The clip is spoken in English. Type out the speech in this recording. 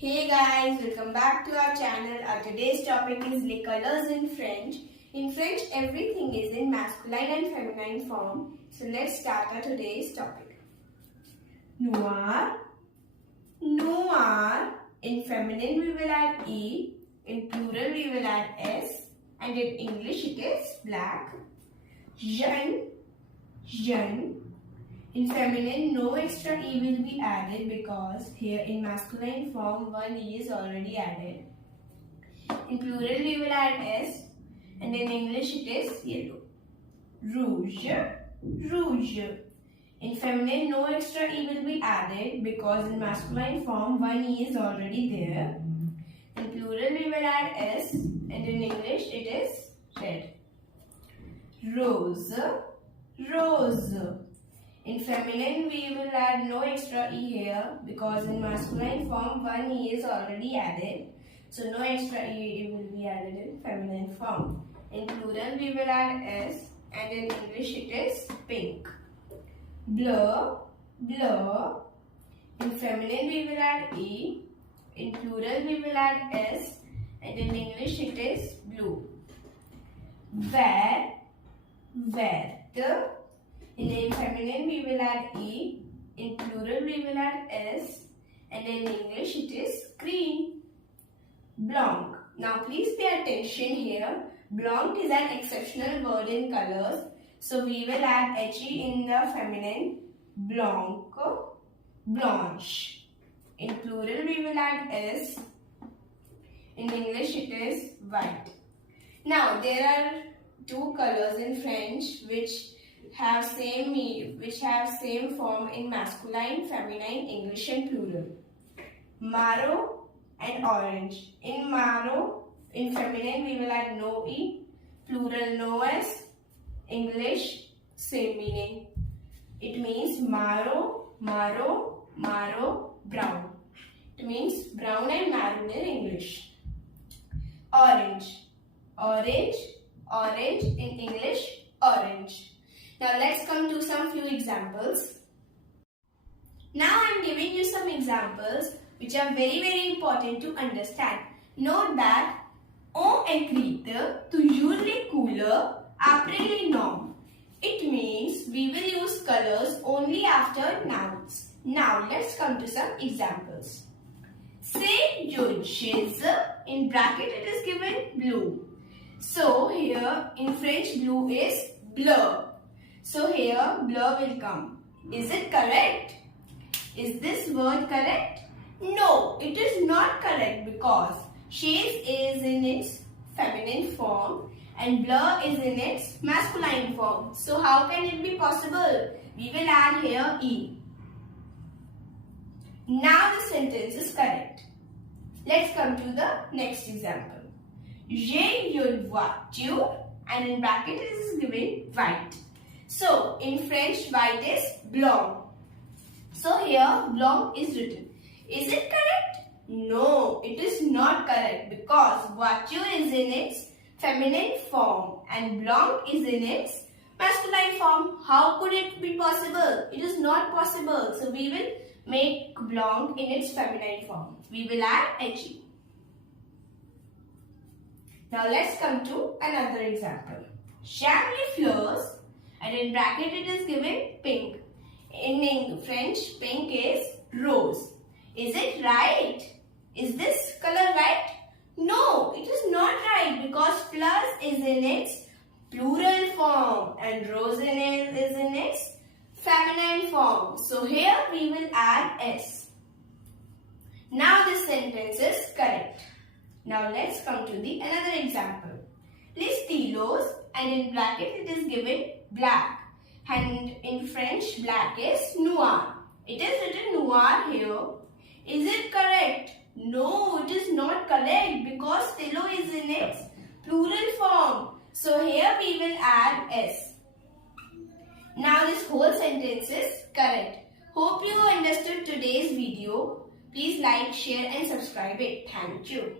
Hey guys, welcome back to our channel. Our today's topic is les colors in French. In French, everything is in masculine and feminine form. So let's start our today's topic. Noir, noir. In feminine we will add E. In plural we will add S. And in English it is black. Jaune, jaune. In feminine, no extra E will be added because here in masculine form, one E is already added. In plural, we will add S, and in English it is yellow. Rouge, rouge. In feminine, no extra E will be added because in masculine form, one E is already there. In plural, we will add S, and in English it is red. Rose, rose. In feminine, we will add no extra E here because in masculine form, one E is already added. So, no extra E will be added in feminine form. In plural, we will add S, and in English it is pink. Bleu, bleu. In feminine, we will add E. In plural, we will add S, and in English it is blue. Vert, vert. In feminine, we will add E. In plural, we will add S. And in English, it is green. Blanc. Now, please pay attention here. Blanc is an exceptional word in colors. So, we will add HE in the feminine. Blanc, blanche. In plural, we will add S. In English, it is white. Now, there are two colors in French which have same form in masculine, feminine, English and plural. Marrow and orange. In marrow, in feminine we will add no E, plural no S, English same meaning. It means marrow, marrow, marrow, brown. It means brown and maroon in English. Orange, orange, orange in English, orange. Now let's come to some few examples. Now I am giving you some examples which are very important to understand. Note that on écrit toujours les couleurs après les noms. It means we will use colors only after nouns. Now let's come to some examples. Say judges, in bracket it is given blue. So here in French blue is bleu. So here bleu will come. Is it correct? Is this word correct? No, it is not correct because chaise is in its feminine form and bleu is in its masculine form. So how can it be possible? We will add here E. Now the sentence is correct. Let's come to the next example. J'ai une voiture and in bracket it is given white. So, in French, white is blanc. So, here blanc is written. Is it correct? No, it is not correct because voiture is in its feminine form and blanc is in its masculine form. How could it be possible? It is not possible. So, we will make blanc in its feminine form. We will add HE. Now, let's come to another example. Chamois flowers. And in bracket it is given pink. In French, pink is rose. Is it right? Is this color right? No, it is not right because plus is in its plural form and rose is in its feminine form. So here we will add S. Now this sentence is correct. Now let's come to the another example. Les stylos and in bracket it is given black and in French black is noir. It is written noir here. Is it correct? No, it is not correct because stylo is in its plural form. So here we will add S. Now this whole sentence is correct. Hope you understood today's video. Please like, share and subscribe it. Thank you.